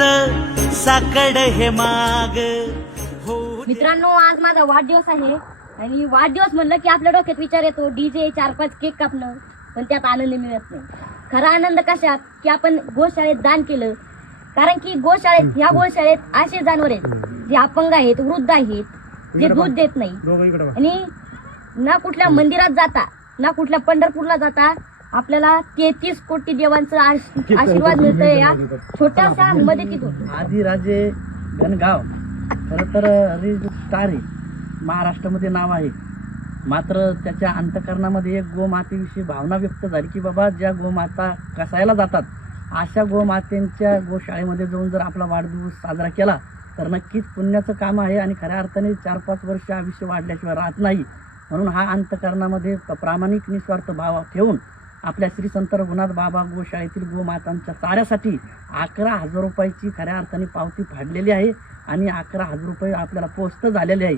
साकड हे माग हो. मित्रांनो, आज माझा वाढदिवस आहे आणि वाढदिवस म्हणलं की आपल्या डोक्यात विचार येतो डीजे 4-5 केक कापणं, पण त्यात आनंद मिळत नाही. खरा आनंद कशात की आपण गोशाळेत दान केलं. कारण की गोशाळेत, ह्या गोशाळेत असे जनावर आहेत जे अपंग आहेत, वृद्ध आहेत, जे दूध देत नाही. आणि ना कुठल्या मंदिरात जाता, ना कुठल्या पंढरपूरला जाता आपल्याला 33 कोटी देवांचं आशीर्वाद मिळतोय या छोट्याशा मदतीतून. आदिराजे गणगाव खरं तर स्टार आहे, महाराष्ट्रामध्ये नाव आहे. मात्र त्याच्या अंतकरणामध्ये एक गोमातेविषयी भावना व्यक्त झाली की बाबा ज्या गोमाता कसायला जातात अशा गोमातेंच्या गोशाळेमध्ये जाऊन जर आपला वाढदिवस साजरा केला तर नक्कीच पुण्याचं काम आहे आणि खऱ्या अर्थाने 4-5 वर्ष आयुष्य वाढल्याशिवाय राहत नाही. म्हणून हा अंतकरणामध्ये प्रामाणिक निस्वार्थ भाव ठेवून आपल्या श्री संत रघुनाथ बाबा गोशाळेतील गोमातांच्या चाऱ्यासाठी 11,000 रुपयाची खऱ्या अर्थाने पावती फाडलेली आहे आणि 11,000 रुपये आपल्याला पोस्ट झालेले आहे.